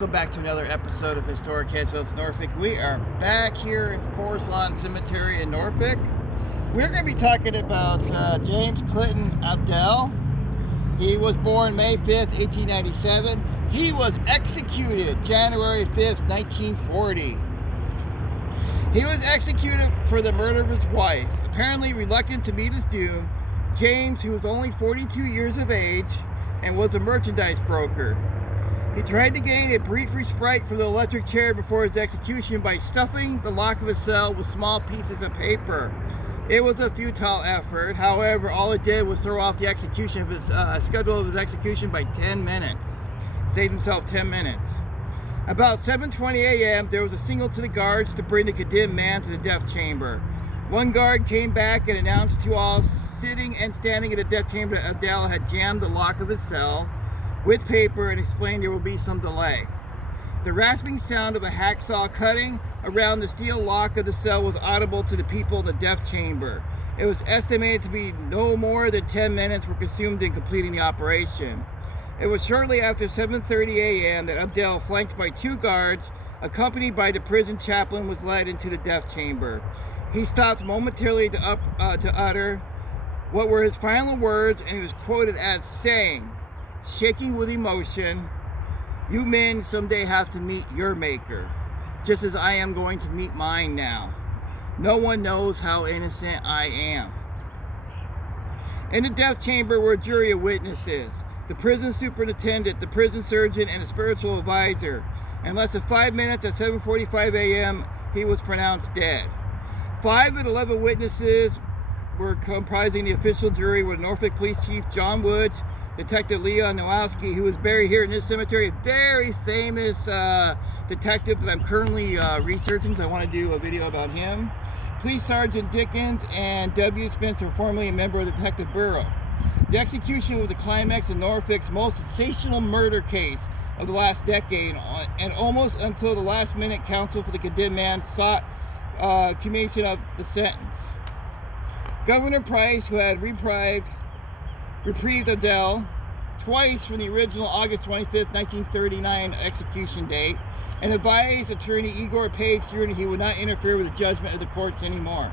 Welcome back to another episode of Historic Headstones Norfolk. We are back here in Forest Lawn Cemetery in Norfolk. We're going to be talking about James Abdell. He was born May 5th, 1897. He was executed January 5th, 1940. He was executed for the murder of his wife. Apparently reluctant to meet his doom, James, who was only 42 years of age and was a merchandise broker. He tried to gain a brief respite from the electric chair before his execution by stuffing the lock of his cell with small pieces of paper. It was a futile effort. However, all it did was throw off the execution of his schedule of his execution by 10 minutes. Saved himself 10 minutes. About 7:20 a.m., there was a signal to the guards to bring the condemned man to the death chamber. One guard came back and announced to all sitting and standing in the death chamber that Abdell had jammed the lock of his cell with paper and explained there will be some delay. The rasping sound of a hacksaw cutting around the steel lock of the cell was audible to the people in the death chamber. It was estimated to be no more than 10 minutes were consumed in completing the operation. It was shortly after 7:30 a.m. that Abdell, flanked by two guards, accompanied by the prison chaplain, was led into the death chamber. He stopped momentarily to utter what were his final words, and he was quoted as saying, shaking with emotion, "You men someday have to meet your maker, just as I am going to meet mine now. No one knows how innocent I am." In the death chamber were a jury of witnesses, the prison superintendent, the prison surgeon, and a spiritual advisor. In less than 5 minutes, at 7:45 a.m., he was pronounced dead. 5 of the 11 witnesses were comprising the official jury were Norfolk Police Chief John Woods, Detective Leon Nowalski, who is buried here in this cemetery, a very famous detective that I'm currently researching, so I want to do a video about him. Police Sergeant Dickens and W. Spencer, formerly a member of the Detective Bureau. The execution was the climax of Norfolk's most sensational murder case of the last decade, and almost until the last minute, counsel for the condemned man sought commutation of the sentence. Governor Price, who had reprieved Abdell twice from the original August 25th, 1939 execution date, and advised attorney Igor Page Jr. he would not interfere with the judgment of the courts anymore.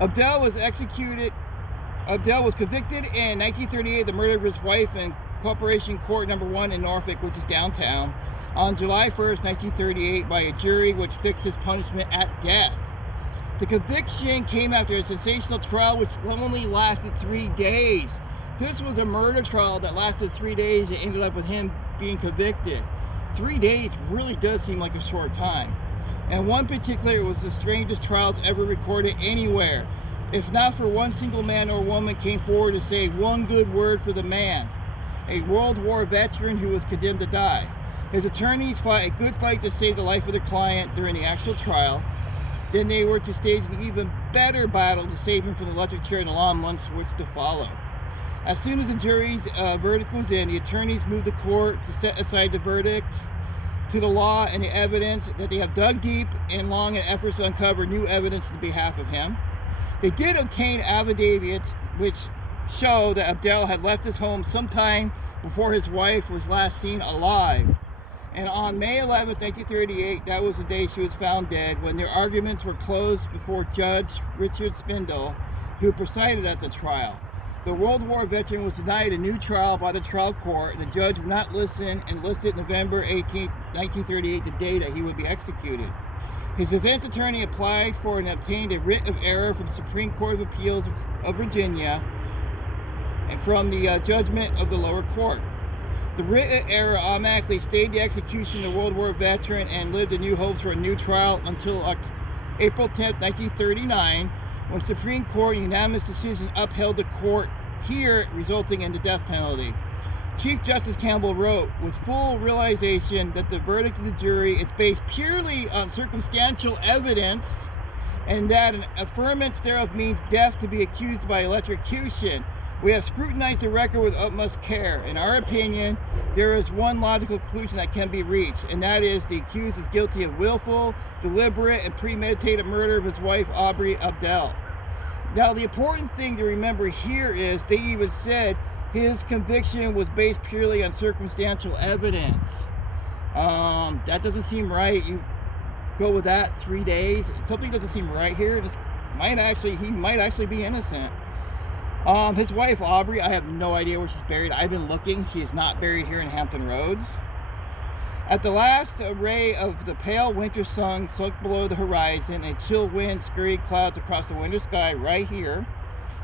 Abdell was convicted in 1938 of the murder of his wife in Corporation Court No. 1 in Norfolk, which is downtown, on July 1st, 1938 by a jury which fixed his punishment at death. The conviction came after a sensational trial which only lasted 3 days. This was a murder trial that lasted 3 days and ended up with him being convicted. 3 days really does seem like a short time. And one particular was the strangest trials ever recorded anywhere. If not for one single man or woman came forward to say one good word for the man, a World War veteran who was condemned to die. His attorneys fought a good fight to save the life of their client during the actual trial. Then they were to stage an even better battle to save him from the electric chair in the long months which to follow. As soon as the jury's verdict was in, the attorneys moved the court to set aside the verdict to the law and the evidence that they have dug deep and long in efforts to uncover new evidence on behalf of him. They did obtain affidavits which show that Abdell had left his home sometime before his wife was last seen alive. And on May 11, 1938, that was the day she was found dead, when their arguments were closed before Judge Richard Spindle, who presided at the trial. The World War veteran was denied a new trial by the trial court, and the judge would not listen and listed November 18, 1938, the day that he would be executed. His defense attorney applied for and obtained a writ of error from the Supreme Court of Appeals of Virginia and from the judgment of the lower court. The writ of error automatically stayed the execution of the World War veteran and lived in new hopes for a new trial until April 10, 1939, when the Supreme Court unanimous decision upheld the court here, resulting in the death penalty. Chief Justice Campbell wrote, with full realization that the verdict of the jury is based purely on circumstantial evidence and that an affirmance thereof means death to be accused by electrocution, we have scrutinized the record with utmost care. In our opinion, there is one logical conclusion that can be reached, and that is the accused is guilty of willful, deliberate, and premeditated murder of his wife, Aubrey Abdell. Now, the important thing to remember here is they even said his conviction was based purely on circumstantial evidence. That doesn't seem right. You go with that 3 days. Something doesn't seem right here. He might actually be innocent. His wife Aubrey, I have no idea where she's buried. I've been looking. She is not buried here in Hampton Roads. At the last, a ray of the pale winter sun sunk below the horizon. A chill wind scurried clouds across the winter sky right here.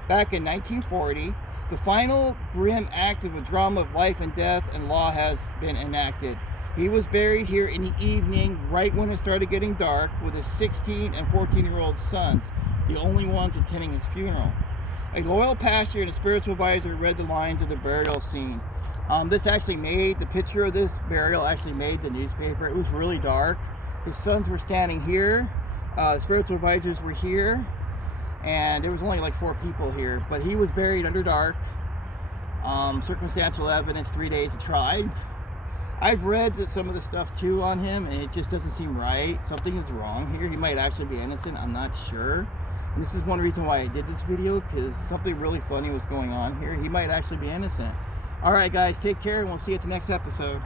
Back in 1940, the final grim act of a drama of life and death and law has been enacted. He was buried here in the evening, right when it started getting dark, with his 16 and 14-year-old sons, the only ones attending his funeral. A loyal pastor and a spiritual advisor read the lines of the burial scene. The picture of this burial actually made the newspaper. It was really dark. His sons were standing here. Spiritual advisors were here. And there was only like 4 people here. But he was buried under dark. Circumstantial evidence, 3 days of trial. I've read some of the stuff too on him, and it just doesn't seem right. Something is wrong here. He might actually be innocent. I'm not sure. And this is one reason why I did this video, because something really funny was going on here. He might actually be innocent. All right, guys, take care, and we'll see you at the next episode.